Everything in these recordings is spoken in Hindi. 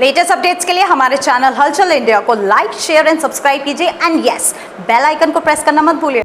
लेटेस्ट अपडेट्स के लिए हमारे चैनल हलचल इंडिया को लाइक, शेयर एंड सब्सक्राइब कीजिए एंड यस, बेल आइकन को प्रेस करना मत भूलिए।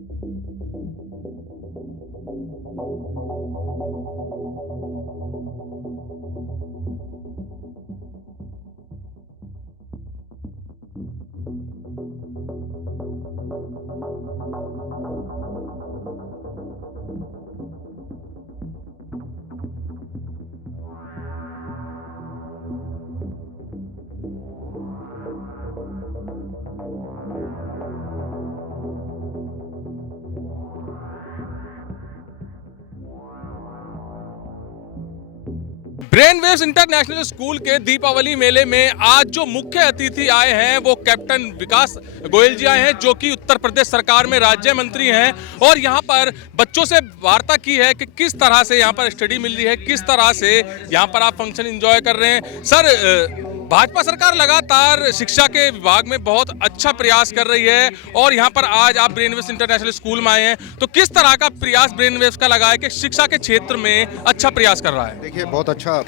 ब्रेनवेव्स इंटरनेशनल स्कूल के दीपावली मेले में आज जो मुख्य अतिथि आए हैं वो कैप्टन विकास गोयल जी आए हैं, जो कि उत्तर प्रदेश सरकार में राज्य मंत्री हैं और यहाँ पर बच्चों से वार्ता की है कि किस तरह से यहाँ पर स्टडी मिल रही है, किस तरह से यहाँ पर आप फंक्शन एंजॉय कर रहे हैं। सर, भाजपा सरकार लगातार शिक्षा के विभाग में बहुत अच्छा प्रयास कर रही है और यहाँ पर आज आप ब्रेनवेव्स इंटरनेशनल स्कूल में आए हैं, तो किस तरह का प्रयास ब्रेनवेव्स का लगा है कि शिक्षा के क्षेत्र में अच्छा प्रयास कर रहा है? देखिए, बहुत अच्छा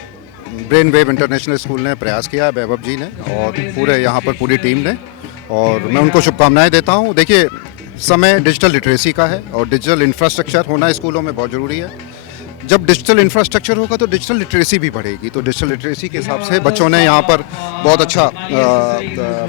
ब्रेनवेव इंटरनेशनल स्कूल ने प्रयास किया है, वैभव जी ने और पूरे यहाँ पर पूरी टीम ने, और मैं उनको शुभकामनाएं देता हूँ। देखिए, समय डिजिटल लिटरेसी का है और डिजिटल इंफ्रास्ट्रक्चर होना स्कूलों में बहुत ज़रूरी है। जब डिजिटल इंफ्रास्ट्रक्चर होगा तो डिजिटल लिटरेसी भी बढ़ेगी, तो डिजिटल लिटरेसी के हिसाब से बच्चों ने यहाँ पर बहुत अच्छा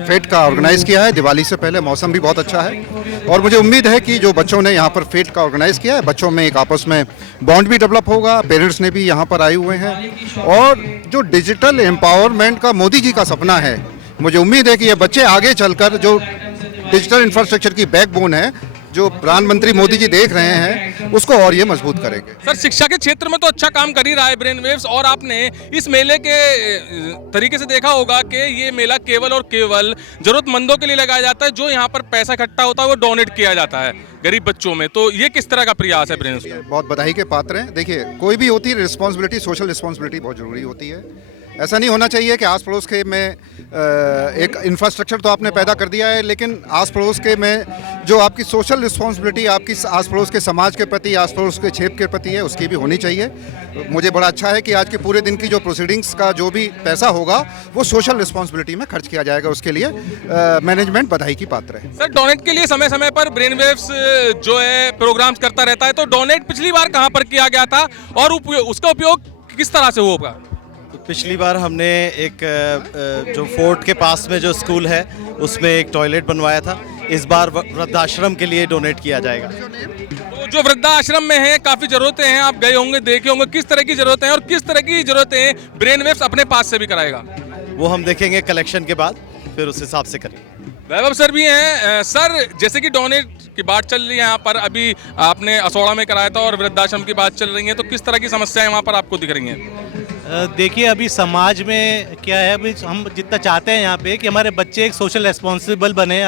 फेट का ऑर्गेनाइज़ किया है। दिवाली से पहले मौसम भी बहुत अच्छा है और मुझे उम्मीद है कि जो बच्चों ने यहाँ पर फेट का ऑर्गेनाइज़ किया है, बच्चों में एक आपस में बॉन्ड भी डेवलप होगा। पेरेंट्स ने भी यहाँ पर आए हुए हैं और जो डिजिटल एम्पावरमेंट का मोदी जी का सपना है, मुझे उम्मीद है कि ये बच्चे आगे चलकर जो डिजिटल इंफ्रास्ट्रक्चर की बैकबोन है जो प्रधानमंत्री मोदी जी देख रहे हैं, उसको और ये मजबूत करेंगे। सर, शिक्षा के क्षेत्र में तो अच्छा काम कर ही रहा है ब्रेनवेव्स, और आपने इस मेले के तरीके से देखा होगा कि ये मेला केवल और केवल जरूरतमंदों के लिए लगाया जाता है। जो यहाँ पर पैसा इकट्ठा होता है वो डोनेट किया जाता है गरीब बच्चों में, तो ये किस तरह का प्रयास है ब्रेनवेव्स? बहुत बधाई के पात्र हैं। देखिए, कोई भी होती है रिस्पॉन्सिबिलिटी, सोशल रिस्पॉन्सिबिलिटी बहुत ज़रूरी होती है। ऐसा नहीं होना चाहिए कि आस पड़ोस के में एक इंफ्रास्ट्रक्चर तो आपने पैदा कर दिया है, लेकिन आस पड़ोस के में जो आपकी सोशल रिस्पॉन्सिबिलिटी आपकी आस पड़ोस के समाज के प्रति, आस पड़ोस के क्षेत्र के प्रति है, उसकी भी होनी चाहिए। मुझे बड़ा अच्छा है कि आज के पूरे दिन की जो प्रोसीडिंग्स का जो भी पैसा होगा वो सोशल रिस्पॉन्सिबिलिटी में खर्च किया जाएगा। उसके लिए मैनेजमेंट बधाई की पात्र है। सर, डोनेट के लिए समय समय पर ब्रेनवेव्स जो है प्रोग्राम्स करता रहता है, तो डोनेट पिछली बार कहाँ पर किया गया था और उसका उपयोग किस तरह से होगा? तो पिछली बार हमने एक जो फोर्ट के पास में जो स्कूल है उसमें एक टॉयलेट बनवाया था। इस बार वृद्धाश्रम के लिए डोनेट किया जाएगा। तो जो वृद्धाश्रम में है, काफ़ी ज़रूरतें हैं, आप गए होंगे, देखे होंगे किस तरह की ज़रूरतें हैं और किस तरह की ज़रूरतें ब्रेनवेव्स अपने पास से भी कराएगा? वो हम देखेंगे कलेक्शन के बाद, फिर उस हिसाब से करेंगे। वैभव सर भी हैं। सर, जैसे कि डोनेट की बात चल रही है यहाँ पर, अभी आपने असोड़ा में कराया था और वृद्धाश्रम की बात चल रही है, तो किस तरह की समस्याएं वहाँ पर आपको दिख रही हैं? देखिए, अभी समाज में क्या है, अभी हम जितना चाहते हैं यहाँ पे कि हमारे बच्चे एक सोशल रेस्पॉन्सिबल बने,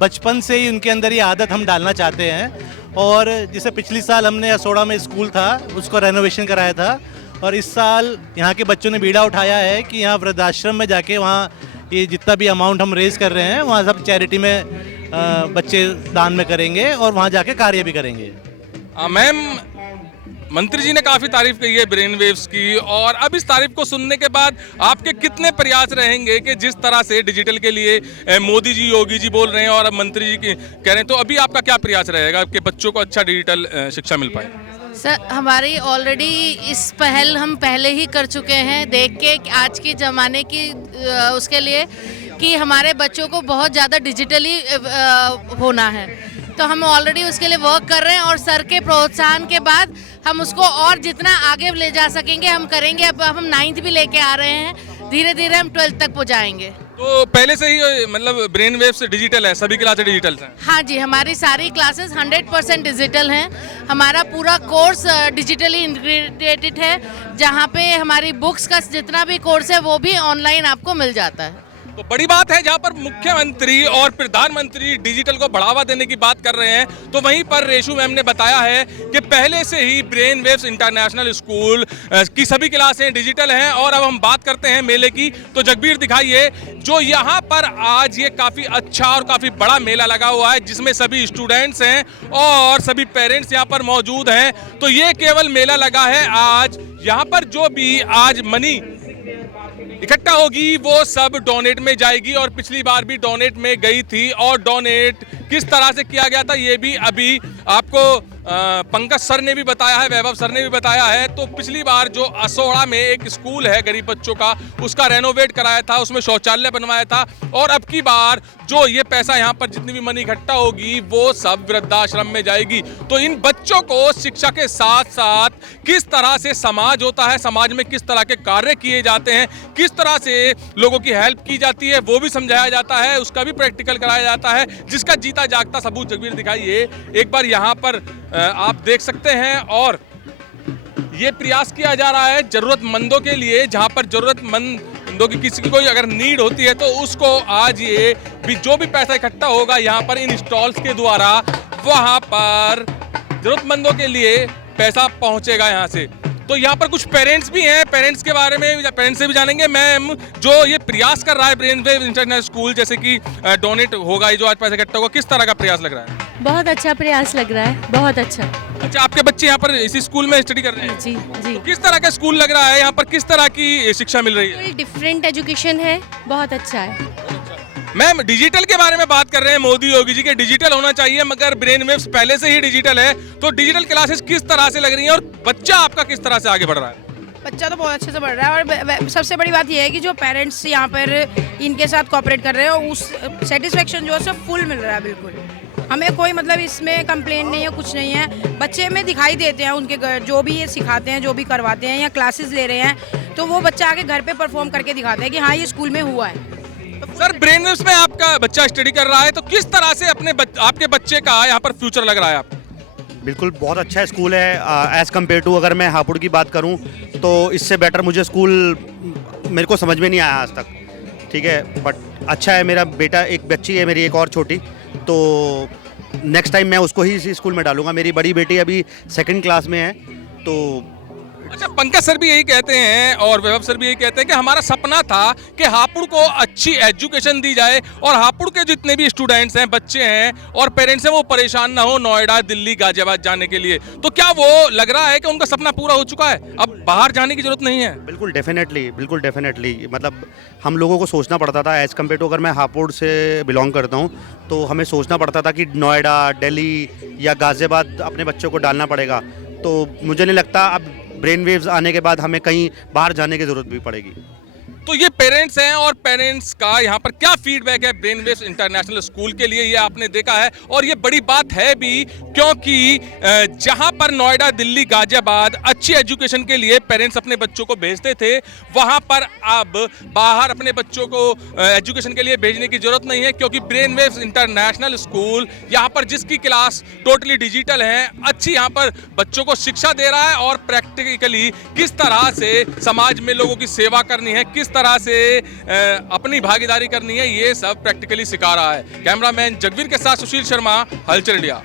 बचपन से ही उनके अंदर ये आदत हम डालना चाहते हैं। और जैसे पिछली साल हमने असोड़ा में स्कूल था, उसको रेनोवेशन कराया था, और इस साल यहाँ के बच्चों ने बीड़ा उठाया है कि यहाँ वृद्धाश्रम में जाके वहाँ ये जितना भी अमाउंट हम रेज कर रहे हैं वहाँ सब चैरिटी में बच्चे दान में करेंगे और वहाँ जाके कार्य भी करेंगे। मैम, मंत्री जी ने काफ़ी तारीफ की है ब्रेनवेव्स की, और अब इस तारीफ को सुनने के बाद आपके कितने प्रयास रहेंगे कि जिस तरह से डिजिटल के लिए मोदी जी, योगी जी बोल रहे हैं और अब मंत्री जी कह रहे हैं, तो अभी आपका क्या प्रयास रहेगा कि बच्चों को अच्छा डिजिटल शिक्षा मिल पाए? सर, हमारी ऑलरेडी इस पहल हम पहले ही कर चुके हैं, देख के आज के ज़माने की उसके लिए कि हमारे बच्चों को बहुत ज़्यादा डिजिटली होना है, तो हम ऑलरेडी उसके लिए वर्क कर रहे हैं और सर के प्रोत्साहन के बाद हम उसको और जितना आगे ले जा सकेंगे हम करेंगे। अब हम 9th भी लेके आ रहे हैं, धीरे धीरे हम 12th तक पहुँचाएंगे। तो पहले से ही मतलब ब्रेनवेव्स डिजिटल है, सभी क्लासेस डिजिटल हैं? हाँ जी, हमारी सारी क्लासेस 100% डिजिटल हैं। हमारा पूरा कोर्स डिजिटली इंटीग्रेटेड है, जहाँ पे हमारी बुक्स का जितना भी कोर्स है वो भी ऑनलाइन आपको मिल जाता है। तो बड़ी बात है, जहां पर मुख्यमंत्री और प्रधानमंत्री डिजिटल को बढ़ावा देने की बात कर रहे हैं, तो वहीं पर रेशू मैम ने बताया है कि पहले से ही ब्रेनवेव्स इंटरनेशनल स्कूल की सभी क्लासें डिजिटल हैं। और अब हम बात करते हैं मेले की, तो जगबीर दिखाइए, जो यहाँ पर आज ये काफ़ी अच्छा और काफ़ी बड़ा मेला लगा हुआ है, जिसमें सभी स्टूडेंट्स हैं और सभी पेरेंट्स यहाँ पर मौजूद हैं। तो ये केवल मेला लगा है आज, यहाँ पर जो भी आज मनी इकट्ठा होगी वो सब डोनेट में जाएगी और पिछली बार भी डोनेट में गई थी और डोनेट किस तरह से किया गया था ये भी अभी आपको पंकज सर ने भी बताया है, वैभव सर ने भी बताया है। तो पिछली बार जो असोड़ा में एक स्कूल है गरीब बच्चों का, उसका रेनोवेट कराया था, उसमें शौचालय बनवाया था और अब की बार जो ये पैसा यहाँ पर जितनी भी मनी इकट्ठा होगी वो सब वृद्धाश्रम में जाएगी। तो इन बच्चों को शिक्षा के साथ साथ किस तरह से समाज होता है, समाज में किस तरह के कार्य किए जाते हैं, किस तरह से लोगों की हेल्प की जाती है वो भी समझाया जाता है, उसका भी प्रैक्टिकल कराया जाता है, जिसका जीता जागता सबूत जगवीर दिखाइए एक बार यहाँ पर आप देख सकते हैं। और ये प्रयास किया जा रहा है जरूरतमंदों के लिए, जहां पर जरूरतमंदों की किसी की कोई अगर नीड होती है तो उसको आज ये भी जो भी पैसा इकट्ठा होगा यहाँ पर इन स्टॉल्स के द्वारा वहां पर जरूरतमंदों के लिए पैसा पहुंचेगा यहाँ से। तो यहाँ पर कुछ पेरेंट्स भी हैं, पेरेंट्स के बारे में पेरेंट्स से भी जानेंगे। मैम, जो ये प्रयास कर रहा है ब्रेनवेव इंटरनेशनल स्कूल, जैसे कि डोनेट होगा, ये जो आज पैसा इकट्ठा होगा, किस तरह का प्रयास लग रहा है? बहुत अच्छा प्रयास लग रहा है, बहुत अच्छा। अच्छा, आपके बच्चे यहाँ पर इसी स्कूल में स्टडी कर रहे हैं? जी जी। किस तरह का स्कूल लग रहा है? यहाँ पर किस तरह की शिक्षा मिल रही है? डिफरेंट एजुकेशन है, बहुत अच्छा है। मैम, डिजिटल के बारे में बात कर रहे हैं, मोदी योगी जी के डिजिटल होना चाहिए, मगर ब्रेनवेव्स पहले से ही डिजिटल है, तो डिजिटल क्लासेस किस तरह से लग रही हैं और बच्चा आपका किस तरह से आगे बढ़ रहा है? बच्चा तो बहुत अच्छे से बढ़ रहा है और सबसे बड़ी बात यह है कि जो पेरेंट्स यहाँ पर इनके साथ कोऑपरेट कर रहे हैं उस सेटिस्फेक्शन जो है फुल मिल रहा है। बिल्कुल हमें कोई मतलब इसमें कंप्लेंट नहीं है, कुछ नहीं है। बच्चे में दिखाई देते हैं उनके जो भी ये सिखाते हैं, जो भी करवाते हैं या क्लासेस ले रहे हैं, तो वो बच्चा आके घर पे परफॉर्म करके दिखाते हैं कि हाँ ये स्कूल में हुआ है। सर, ब्रेनवेव्स में आपका बच्चा स्टडी कर रहा है, तो किस तरह से आपके बच्चे का यहाँ पर फ्यूचर लग रहा है आपको? बिल्कुल बहुत अच्छा स्कूल है एज़ कम्पेयर टू अगर मैं हापुड़ की बात करूं तो इससे बेटर मुझे स्कूल मेरे को समझ में नहीं आया आज तक, ठीक है। बट अच्छा है, मेरा बेटा, एक बच्ची है मेरी एक और छोटी, तो नेक्स्ट टाइम मैं उसको ही इसी स्कूल में डालूंगा। मेरी बड़ी बेटी अभी 2nd क्लास में है। तो अच्छा, पंकज सर भी यही कहते हैं और वैभव सर भी यही कहते हैं कि हमारा सपना था कि हापुड़ को अच्छी एजुकेशन दी जाए और हापुड़ के जितने भी स्टूडेंट्स हैं, बच्चे हैं और पेरेंट्स हैं, वो परेशान ना हो नोएडा, दिल्ली, गाजियाबाद जाने के लिए। तो क्या वो लग रहा है कि उनका सपना पूरा हो चुका है, अब बाहर जाने की जरूरत नहीं है? बिल्कुल डेफिनेटली मतलब हम लोगों को सोचना पड़ता था एज़ कम्पेयर टू, अगर मैं हापुड़ से बिलोंग करता हूँ तो हमें सोचना पड़ता था कि नोएडा, दिल्ली या गाजियाबाद अपने बच्चों को डालना पड़ेगा। तो मुझे नहीं लगता अब ब्रेनवेव्स आने के बाद हमें कहीं बाहर जाने की जरूरत भी पड़ेगी। तो ये पेरेंट्स हैं और पेरेंट्स का यहाँ पर क्या फीडबैक है ब्रेनवेव्स इंटरनेशनल स्कूल के लिए, ये आपने देखा है। और ये बड़ी बात है भी, क्योंकि जहाँ पर नोएडा, दिल्ली, गाजियाबाद अच्छी एजुकेशन के लिए पेरेंट्स अपने बच्चों को भेजते थे, वहाँ पर अब बाहर अपने बच्चों को एजुकेशन के लिए भेजने की जरूरत नहीं है, क्योंकि ब्रेनवेव्स इंटरनेशनल स्कूल यहाँ पर जिसकी क्लास टोटली डिजिटल है, अच्छी यहाँ पर बच्चों को शिक्षा दे रहा है और प्रैक्टिकली किस तरह से समाज में लोगों की सेवा करनी है, किस तरह से अपनी भागीदारी करनी है, ये सब प्रैक्टिकली सिखा रहा है। कैमरामैन जगवीर के साथ सुशील शर्मा, हलचल इंडिया।